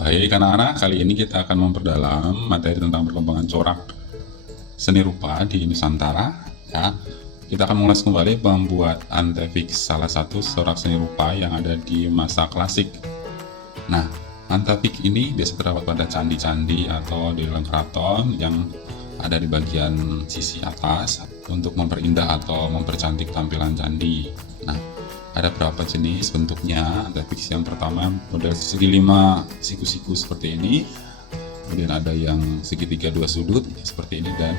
Baik anak-anak, kali ini kita akan memperdalam materi tentang perkembangan corak seni rupa di Nusantara. Ya, kita akan mulai kembali membuat antefix, salah satu corak seni rupa yang ada di masa klasik. Nah, antefix ini biasa terdapat pada candi-candi atau di dalam keraton yang ada di bagian sisi atas untuk memperindah atau mempercantik tampilan candi. Nah, ada berapa jenis bentuknya. Antefix yang pertama model segi 5 siku-siku seperti ini, kemudian ada yang segitiga 2 sudut seperti ini, dan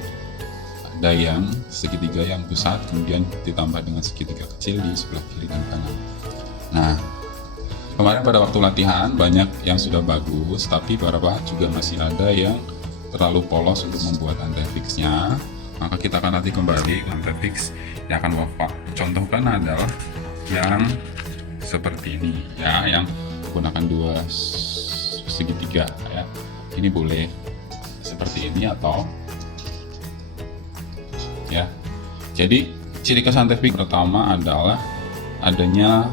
ada yang segitiga yang pusat kemudian ditambah dengan segitiga kecil di sebelah kiri dan kanan. Nah, kemarin pada waktu latihan banyak yang sudah bagus, tapi beberapa juga masih ada yang terlalu polos untuk membuat antefixnya. Maka kita akan nanti kembali antefix yang akan Bapak contohkan adalah yang seperti ini ya, yang menggunakan 2 segitiga ya. Ini boleh seperti ini atau ya. Jadi ciri khas antefix pertama adalah adanya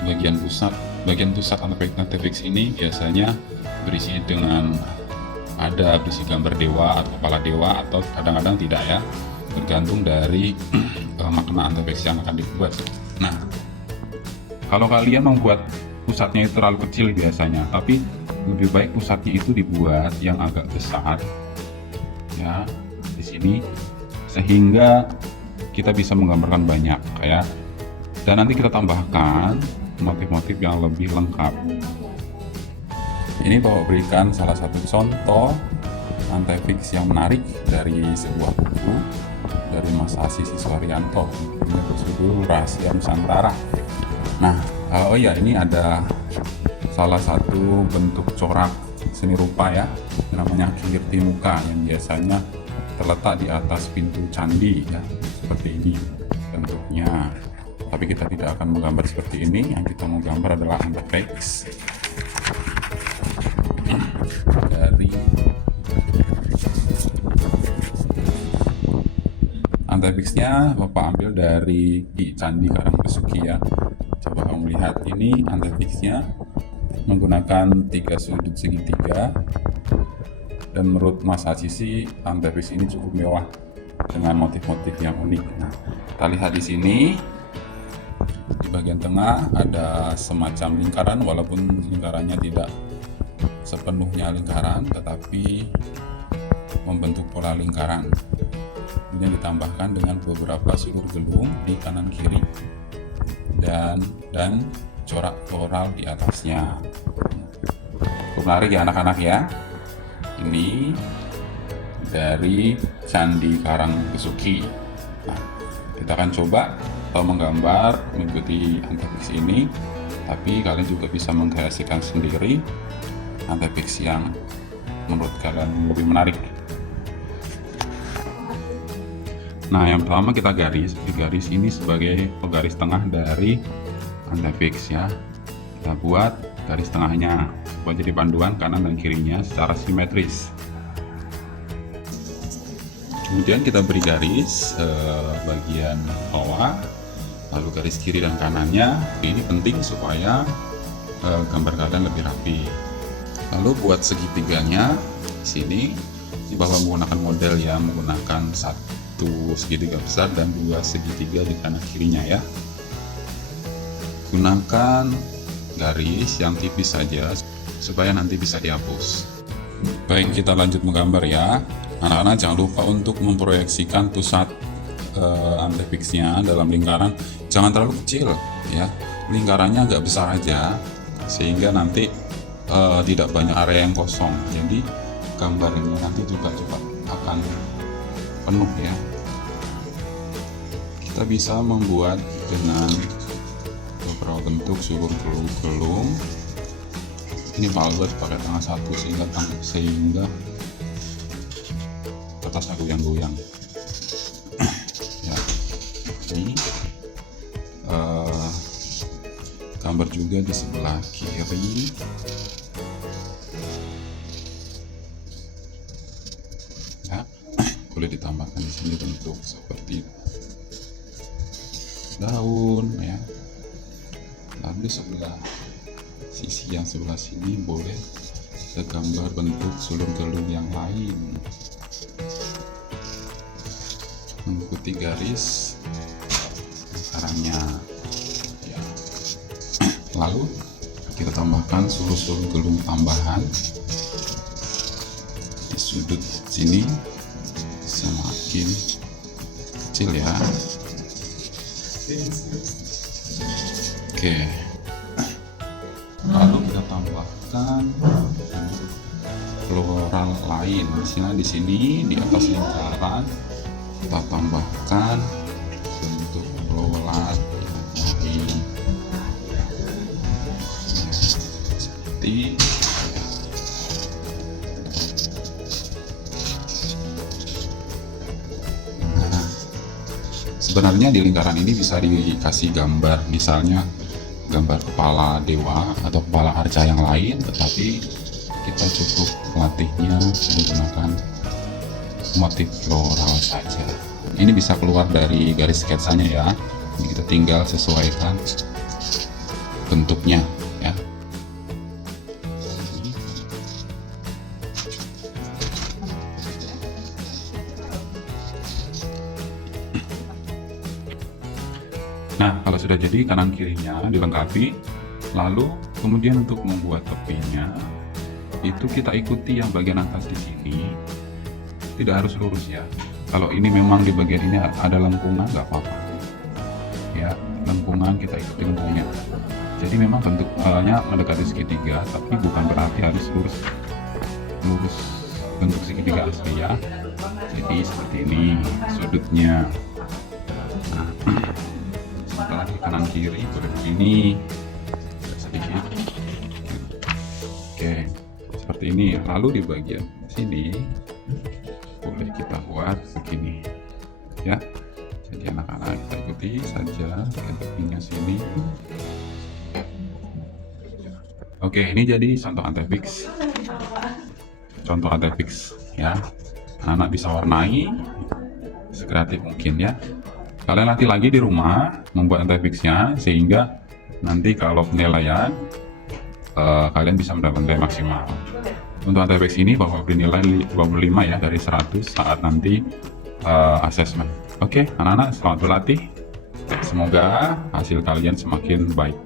bagian pusat. Bagian pusat antefix ini biasanya berisi dengan berisi gambar dewa atau kepala dewa, atau kadang-kadang tidak ya, tergantung dari makna antefix yang akan dibuat. Nah, kalau kalian membuat pusatnya itu terlalu kecil biasanya, tapi lebih baik pusatnya itu dibuat yang agak besar ya di sini, sehingga kita bisa menggambarkan banyak ya. Dan nanti kita tambahkan motif-motif yang lebih lengkap. Ini Bapak berikan salah satu contoh antefix yang menarik dari sebuah buku dari Mas Asi Siswaryanto, ini berjudul Rahasia Nusantara. Nah, oh ya, ini ada salah satu bentuk corak seni rupa ya, namanya kirti muka, yang biasanya terletak di atas pintu candi ya, seperti ini bentuknya. Tapi kita tidak akan menggambar seperti ini, yang kita mau gambar adalah antefix dari antefixnya Bapak ambil dari Candi Karangpesuki ya. Coba kamu lihat, ini antefixnya menggunakan 3 sudut segitiga, dan menurut Mas Asisi antefix ini cukup mewah dengan motif-motif yang unik. Nah, kita lihat di sini di bagian tengah ada semacam lingkaran, walaupun lingkarannya tidak sepenuhnya lingkaran tetapi membentuk pola lingkaran. Kemudian ditambahkan dengan beberapa sulur gelung di kanan kiri dan corak floral di atasnya. Cukup menarik ya anak-anak ya. Ini dari Candi Karangpesuki. Nah, kita akan coba atau menggambar mengikuti antefix ini, tapi kalian juga bisa mengkreasikan sendiri antefix yang menurut kalian lebih menarik. Nah, yang pertama kita garis. Di garis ini sebagai garis tengah dari antefix ya. Kita buat garis tengahnya supaya jadi panduan kanan dan kirinya secara simetris. Kemudian kita beri garis bagian bawah, lalu garis kiri dan kanannya. Ini penting supaya gambar kalian lebih rapi. Lalu buat segitiganya di sini, di bawah menggunakan model yang menggunakan 1 segitiga besar dan 2 segitiga di kanan kirinya ya. Gunakan garis yang tipis saja supaya nanti bisa dihapus. Baik, kita lanjut menggambar ya. Anak-anak jangan lupa untuk memproyeksikan pusat antefixnya dalam lingkaran. Jangan terlalu kecil ya, lingkarannya agak besar aja sehingga nanti tidak banyak area yang kosong. Jadi gambar ini nanti juga cepat akan penuh ya. Kita bisa membuat dengan beberapa bentuk sulur gelung. Ini valvet pakai tangan 1 sehingga kertasnya goyang-goyang. Ya, ini gambar juga di sebelah kiri. Ya, boleh ditambahkan di sini bentuk seperti daun ya. Lalu sebelah sisi yang sebelah sini boleh segambar bentuk sulur-gelung yang lain. Mengikuti garis lingkarannya ya. Lalu kita tambahkan sulur-sulur gelung tambahan di sudut sini semakin kecil ya. Oke, lalu kita tambahkan floral lain. Misalnya di sini di atas lingkaran kita tambahkan bentuk floral lain seperti sebenarnya di lingkaran ini bisa dikasih gambar, misalnya gambar kepala dewa atau kepala arca yang lain, tetapi kita cukup melatihnya menggunakan motif floral saja. Ini bisa keluar dari garis sketsanya ya. Ini kita tinggal sesuaikan bentuknya ya. Nah, kalau sudah jadi kanan kirinya dilengkapi, lalu kemudian untuk membuat tepinya itu kita ikuti yang bagian atas di sini, tidak harus lurus ya. Kalau ini memang di bagian ini ada lengkungan nggak apa-apa ya, lengkungan kita ikuti lengkungannya. Jadi memang bentuknya mendekati segitiga, tapi bukan berarti harus lurus bentuk segitiga asli ya. Jadi seperti ini sudutnya. Nah, setelah di kanan kiri begini sedikit, oke seperti ini. Lalu di bagian sini boleh kita buat begini ya. Jadi anak-anak kita ikuti saja tepinya sini. Oke, ini jadi contoh antefix ya. Anak-anak bisa warnai sekreatif mungkin ya. Kalian latih lagi di rumah membuat antefixnya, sehingga nanti kalau penilaian kalian bisa mendapat nilai maksimal. Untuk antefix ini Bapak beri nilai 25 ya dari 100 saat nanti asesmen. Oke, anak-anak selamat berlatih. Semoga hasil kalian semakin baik.